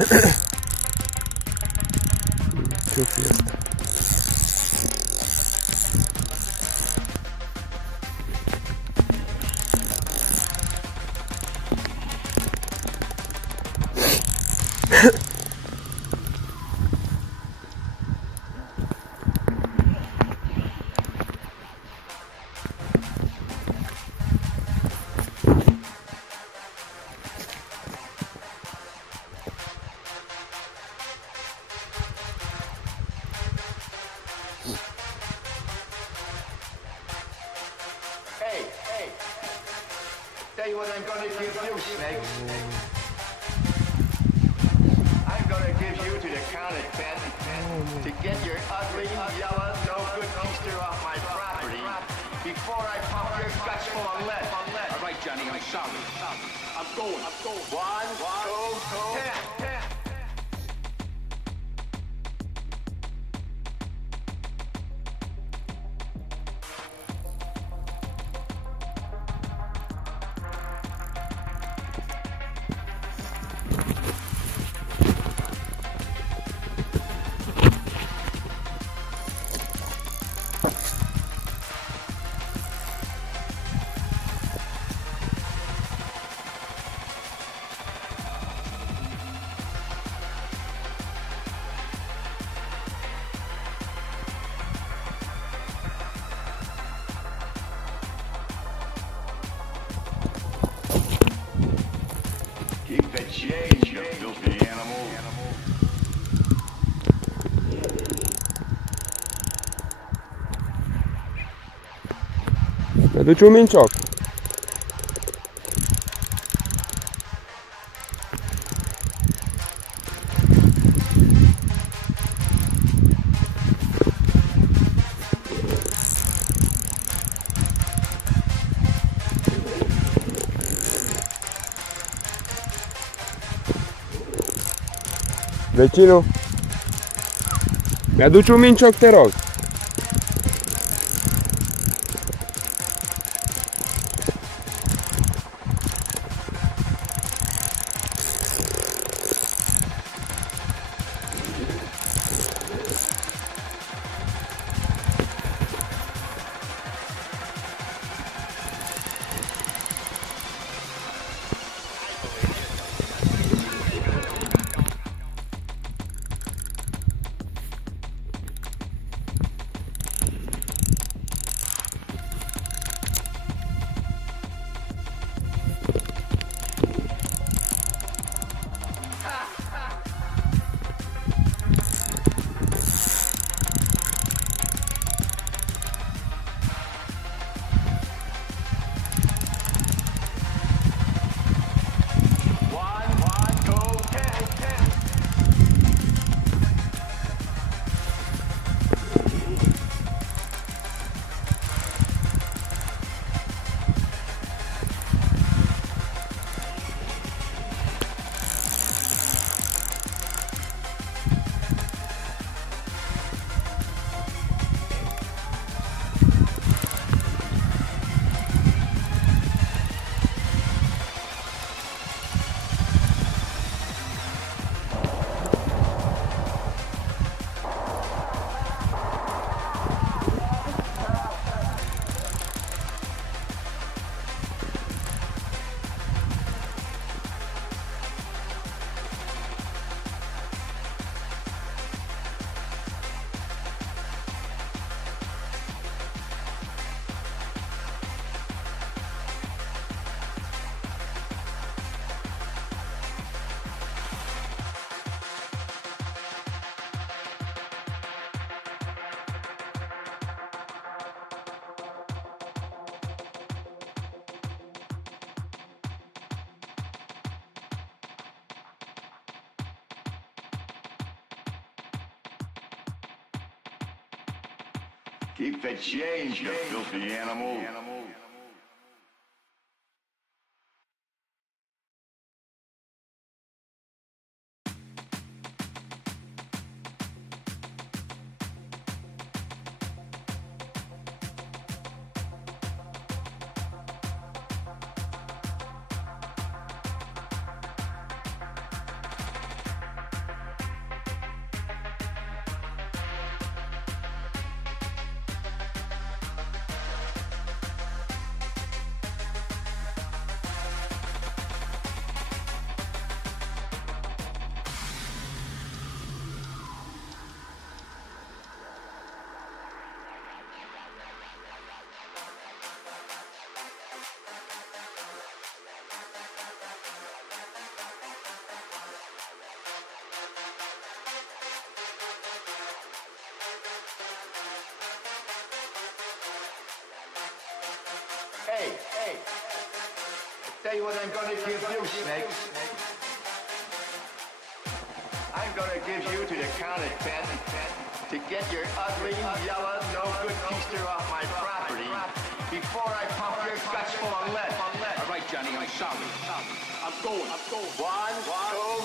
Ce-o fi asta? Hey, tell you what I'm gonna give you, Snake. I'm gonna give you to the count of 10 to get your ugly, yellow, no-good keister off my property before I pump your guts full of lead. All right, Johnny, I'm sorry. I'm going. 1, 2, 10. Keep the change, you filthy animal. Mi-aduci un mincioc? Vecino? Mi-aduci un mincioc, te rog? Keep the change, you filthy animal. tell you what I'm gonna give you, Snake. I'm gonna give you to the count of 10 to get your ugly, yellow, no-good keister off my property before I pump your guts full of lead. All right, Johnny, I'm sorry. I'm going. 1, 2,